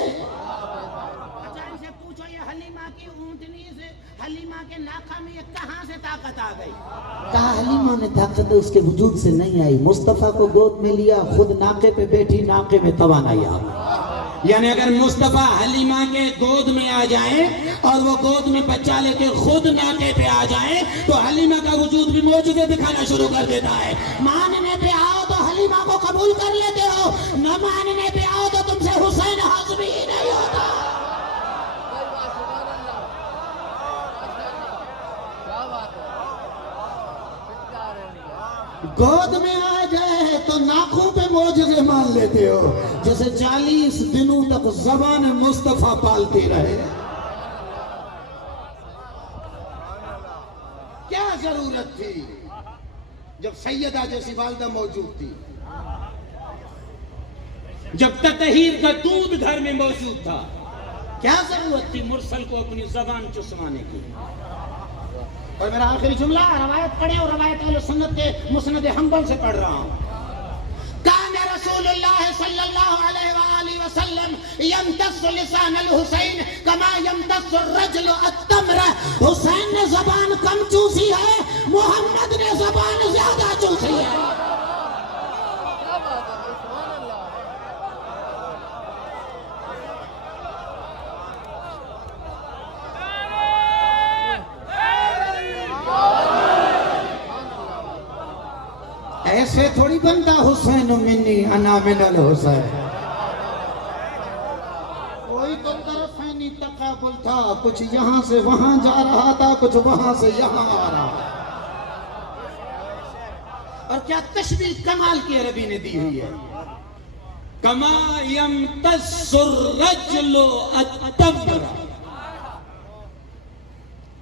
اچھا ان سے پوچھو یہ حلیمہ کی اونٹنی سے، حلیمہ کے ناقہ میں یہ کہاں سے طاقت آ گئی؟ کہا حلیمہ نے طاقت اس کے وجود سے نہیں آئی، مصطفیٰ کو گود میں لیا، خود ناقے پہ بیٹھی، ناقے میں توانائی آ گئی. یعنی اگر مصطفیٰ حلیمہ کے گود میں آ جائیں اور وہ گود میں بچہ لے کے خود ناقے پہ آ جائیں تو حلیمہ کا وجود بھی موجودہ دکھانا شروع کر دیتا ہے. ماننے پہ آؤ تو حلیمہ کو قبول کر لیتے ہو، نہ ماننے پہ آؤ تو تم سے حسین حاضر ہی نہیں ہوتا. گود میں آ جائے تو ناخوں پہ معجزے مان لیتے ہو، جسے 40 دنوں تک زبان مصطفیٰ پالتی رہے. کیا ضرورت تھی جب سیدہ جیسی والدہ موجود تھی؟ جب تطہیر کا دودھ گھر میں موجود تھا کیا ضرورت تھی مرسل کو اپنی زبان چسوانے کی؟ اور میرا آخری جملہ روایت پڑھے اور روایت اہل سنت کے مسند حنبل سے پڑھ رہا ہوں. کان رسول اللہ صلی اللہ علیہ وآلہ وسلم یمتص لسان الحسین کما یمتص الرجل التمر. حسین نے زبان کم چوسی ہے، محمد نے زبان زیادہ چوسی ہے. ایسے تھوڑی بنتا حسین منی انا من الحسین. کوئی تو طرفینی تقابل تھا، کچھ یہاں سے وہاں جا رہا تھا، کچھ وہاں سے یہاں آ رہا تھا. اور کیا تشبیہ کمال کی عربی نے دی ہوئی ہے. کما یمتص الرجل التمر.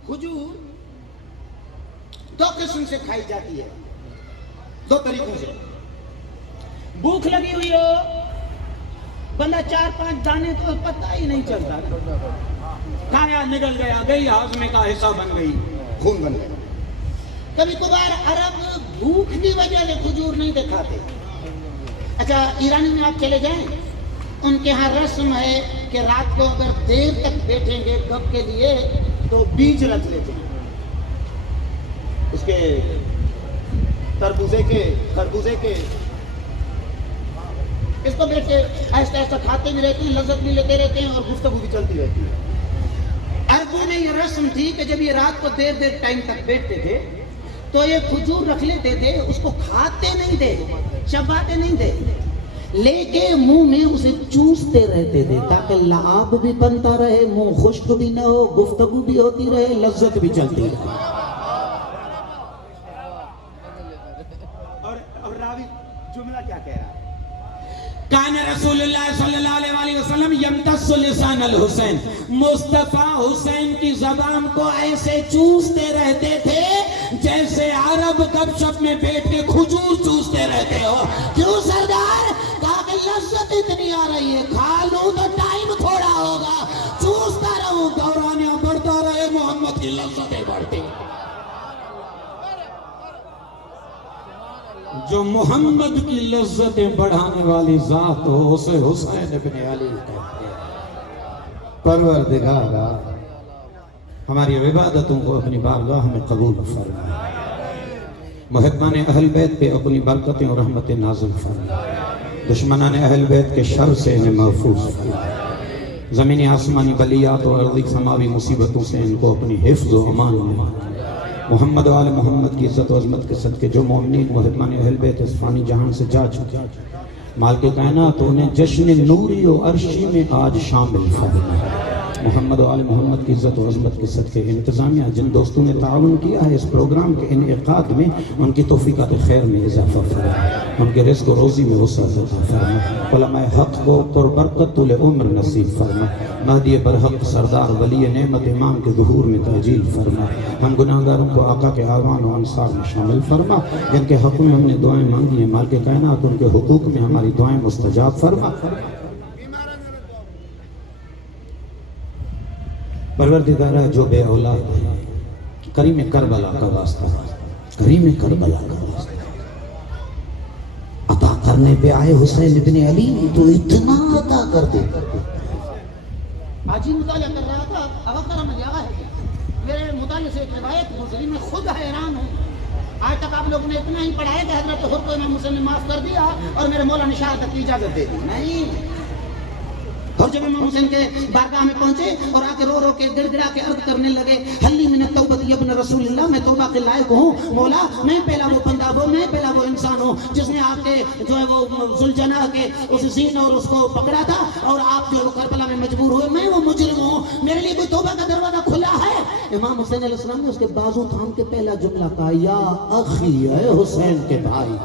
کھجور دو قسم سے کھائی جاتی ہے، دو طریقوں سے. بھوک لگی ہوئی ہو، بندہ 4-5 دانے تو پتہ ہی نہیں چلتا، کھایا نگل گیا، گئی ہاضمے کا حصہ بن گئی، خون بن گیا. کبھی کبھار عرب بھوک کی وجہ سے کھجور نہیں دکھاتے. اچھا ایرانی میں آپ چلے جائیں، ان کے ہاں رسم ہے کہ رات کو اگر دیر تک بیٹھیں گے گپ کے لیے تو بیج رکھ لیتے ہیں اس کے تربوزے کے خربوزے کے. اس کو بیٹھ کے ایسا ایسا کھاتے بھی رہتے ہیں، لذت بھی لیتے رہتے ہیں اور گفتگو بھی چلتی رہتی ہے. عربوں میں یہ رسم تھی کہ جب یہ رات کو دیر ٹائم تک بیٹھتے تھے تو یہ کھجور رکھ لیتے تھے، اس کو کھاتے نہیں تھے، چباتے نہیں تھے، لے کے منہ میں اسے چوستے رہتے تھے تاکہ لعاب بھی بنتا رہے، منہ خشک بھی نہ ہو، گفتگو بھی ہوتی رہے، لذت بھی چلتی رہے. اور راوی جملہ کیا کہہ رہا ہے؟ کان رسول اللہ صلی اللہ علیہ وسلم یمتص لسان الحسین. مصطفیٰ حسین کی زبان کو ایسے چوستے رہتے تھے جیسے عرب گپ شپ میں بیٹھ کے کھجور چوستے رہتے ہو. کیوں سردار؟ کہا کہ لذت اتنی آ رہی ہے، کھا لوں تو ٹائم تھوڑا ہوگا، چوستا رہوں، دورانیاں بڑھتا رہے، محمد کی لذتیں بڑھتی. جو محمد کی لذتیں بڑھانے والی ذات ہو اسے حسین ابن علی کہتے ہیں. پروردگارا ہماری عبادتوں کو اپنی بارگاہ میں قبول فرما، محبان اہل بیت پہ اپنی برکتیں اور رحمتیں نازل فرما، دشمنان اہل بیت کے شر سے انہیں محفوظ فرما، زمینی آسمانی بلیات اور ارضی سماوی مصیبتوں سے ان کو اپنی حفظ و امان میں. محمد و آل محمد کی عزت و عظمت کے صدقے جو مومنین محبان اہل بیت اس فانی جہان سے جا چکے، مالک کائنات انہیں جشن نوری و عرشی میں آج شامل فرما. محمد و آل محمد کی عزت و عظمت کے صدقے انتظامیہ جن دوستوں نے تعاون کیا ہے اس پروگرام کے انعقاد میں، ان کی توفیقات خیر میں اضافہ فرما، ان کے رزق و روزی میں وسعت عطا فرما، علماء حق کو پربرکت طول عمر نصیب فرما، مہدی برحق سردار ولی نعمت امام کے ظہور میں تاجیل فرما. ہم گناہگاروں کو آقا کے آوان و انصار میں شامل فرما، جن کے حق میں ہم نے دعائیں مانگی ہیں مالک کائنات ان کے حقوق میں ہماری دعائیں مستجاب فرما. پروردگارہ جو بے اولاد ہے، کریم کربلا کا واسطہ، کریم کربلا کا واسطہ، عطا کرنے پہ آئے حسین ابن علی تو اتنا عطا کر دے. آج ہی مطالعہ کر رہا تھا، اوقات میں جگہ ہے میرے مطالعے سے ایک روایت گزری، میں خود حیران ہوں. آج تک آپ لوگوں نے اتنا ہی پڑھایا کہ حضرت حر کو امام حسین نے معاف کر دیا اور میرے مولا نے شہادت کی اجازت دے دی. نہیں، اور جب امام حسین کے بارگاہ میں پہنچے اور آ کے رو رو کے گڑ گڑا کے عرض کرنے لگے، حلی من التوبۃ یا ابن رسول اللہ، میں توبہ کے لائق ہوں مولا، میں پہلا وہ بندہ وہ، میں پہلا وہ انسان ہوں جس نے آپ کے جو ہے وہ ذوالجناح کے اس زین اور اس کو پکڑا تھا اور آپ جو ہے وہ کربلا میں مجبور ہوئے، میں وہ مجرم ہوں، میرے لیے کوئی توبہ کا دروازہ کھلا ہے؟ امام حسین علیہ السلام نے اس کے بازو تھام کے پہلا جملہ کہا، یا اخی، اے حسین کے بھائی.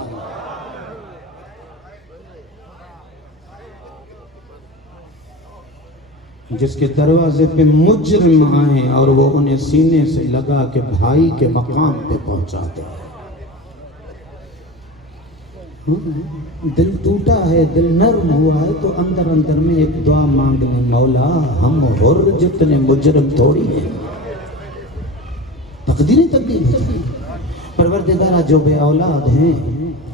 جس کے دروازے پہ مجرم آئیں اور وہ انہیں سینے سے لگا کے بھائی کے مقام پہ پہنچا دے. دل ٹوٹا ہے، دل نرم ہوا ہے تو اندر اندر میں ایک دعا مانگ لیں، مولا ہم حر جتنے مجرم تھوڑی ہیں، تقدیریں تبدیل ہوتی ہیں. پروردگارہ جو بے اولاد ہیں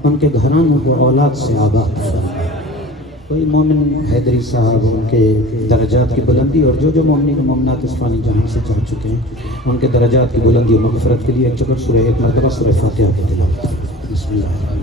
ان کے گھرانوں کو اولاد سے آباد فرما. کوئی مومن حیدری صاحب ان کے درجات کی بلندی اور جو مومنین و مومنات اس فانی جہاں سے جا چکے ہیں ان کے درجات کی بلندی و مغفرت کے لیے ایک چکر سورہ ایک مرتبہ سورہ فاتحہ کی تلاوت. بسم اللہ.